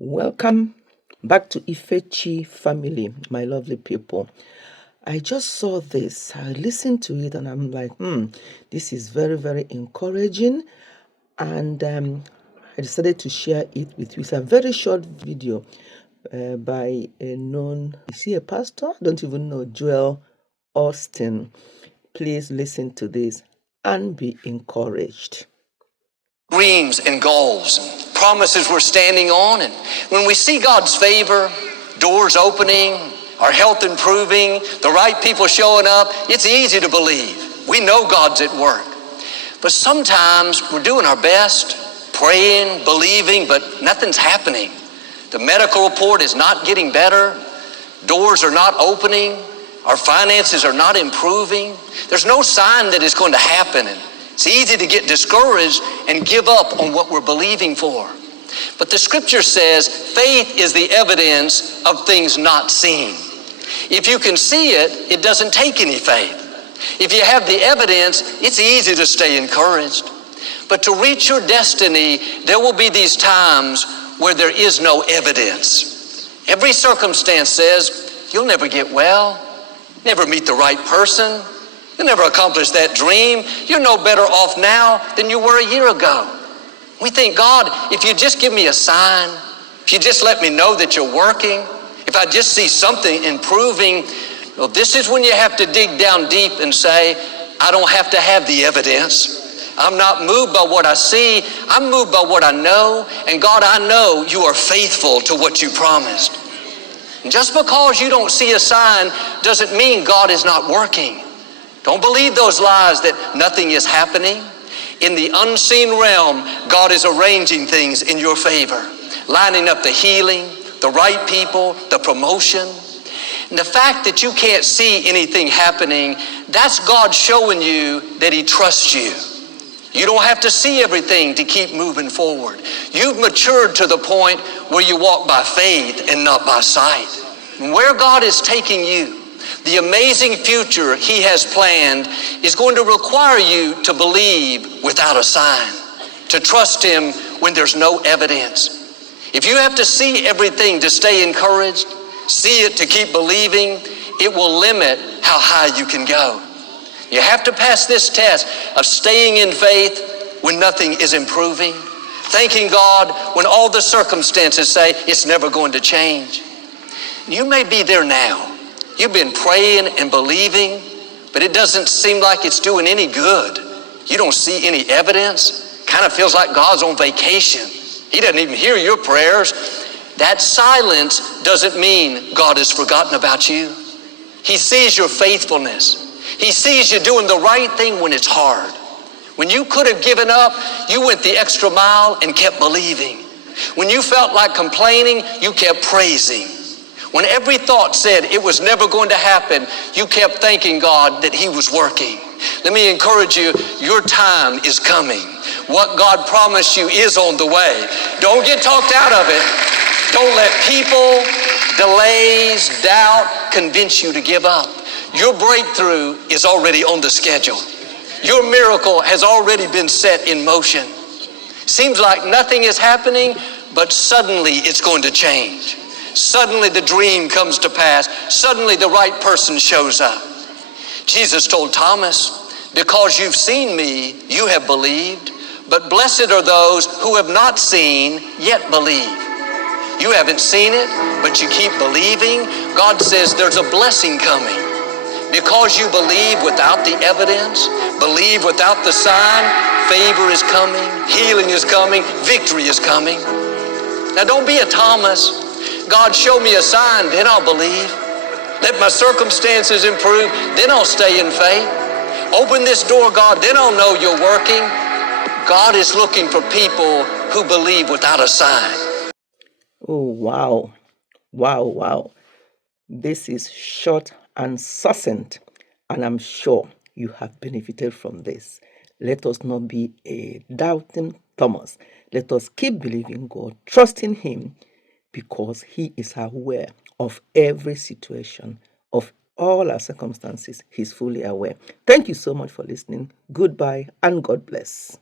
Welcome back to Ifechi family, my lovely people. I just saw this. I listened to it and I'm like, this is very, very encouraging. And I decided to share it with you. It's a very short video by a known, is he a pastor? I don't even know, Joel Osteen. Please listen to this and be encouraged. Dreams and goals and promises we're standing on, and when we see God's favor, doors opening, our health improving, the right people showing up, it's easy to believe. We know God's at work. But sometimes we're doing our best, praying, believing, but nothing's happening. The medical report is not getting better. Doors are not opening. Our finances are not improving. There's no sign that it's going to happen. And it's easy to get discouraged and give up on what we're believing for. But the scripture says faith is the evidence of things not seen. If you can see it, it doesn't take any faith. If you have the evidence, it's easy to stay encouraged. But to reach your destiny, there will be these times where there is no evidence. Every circumstance says you'll never get well, never meet the right person, you'll never accomplish that dream. You're no better off now than you were a year ago. We think, God, if you just give me a sign, if you just let me know that you're working, if I just see something improving, well, this is when you have to dig down deep and say, I don't have to have the evidence. I'm not moved by what I see. I'm moved by what I know. And God, I know you are faithful to what you promised. And just because you don't see a sign doesn't mean God is not working. Don't believe those lies that nothing is happening. In the unseen realm, God is arranging things in your favor, lining up the healing, the right people, the promotion. And the fact that you can't see anything happening, that's God showing you that He trusts you. You don't have to see everything to keep moving forward. You've matured to the point where you walk by faith and not by sight. And where God is taking you, the amazing future He has planned is going to require you to believe without a sign, to trust Him when there's no evidence. If you have to see everything to stay encouraged, see it to keep believing, it will limit how high you can go. You have to pass this test of staying in faith when nothing is improving, thanking God when all the circumstances say it's never going to change. You may be there now. You've been praying and believing, but it doesn't seem like it's doing any good. You don't see any evidence. Kind of feels like God's on vacation. He doesn't even hear your prayers. That silence doesn't mean God has forgotten about you. He sees your faithfulness. He sees you doing the right thing when it's hard. When you could have given up, you went the extra mile and kept believing. When you felt like complaining, you kept praising. When every thought said it was never going to happen, you kept thanking God that He was working. Let me encourage you, your time is coming. What God promised you is on the way. Don't get talked out of it. Don't let people, delays, doubt convince you to give up. Your breakthrough is already on the schedule. Your miracle has already been set in motion. Seems like nothing is happening, but suddenly it's going to change. Suddenly the dream comes to pass. Suddenly the right person shows up. Jesus told Thomas, because you've seen me, you have believed, but blessed are those who have not seen, yet believe. You haven't seen it, but you keep believing. God says there's a blessing coming. Because you believe without the evidence, believe without the sign, favor is coming, healing is coming, victory is coming. Now don't be a Thomas. God, show me a sign, then I'll believe. Let my circumstances improve, then I'll stay in faith. Open this door, God, then I'll know you're working. God is looking for people who believe without a sign. Oh, wow. Wow, wow. This is short and succinct, and I'm sure you have benefited from this. Let us not be a doubting Thomas. Let us keep believing God, trusting Him, because He is aware of every situation, of all our circumstances. He's fully aware. Thank you so much for listening. Goodbye and God bless.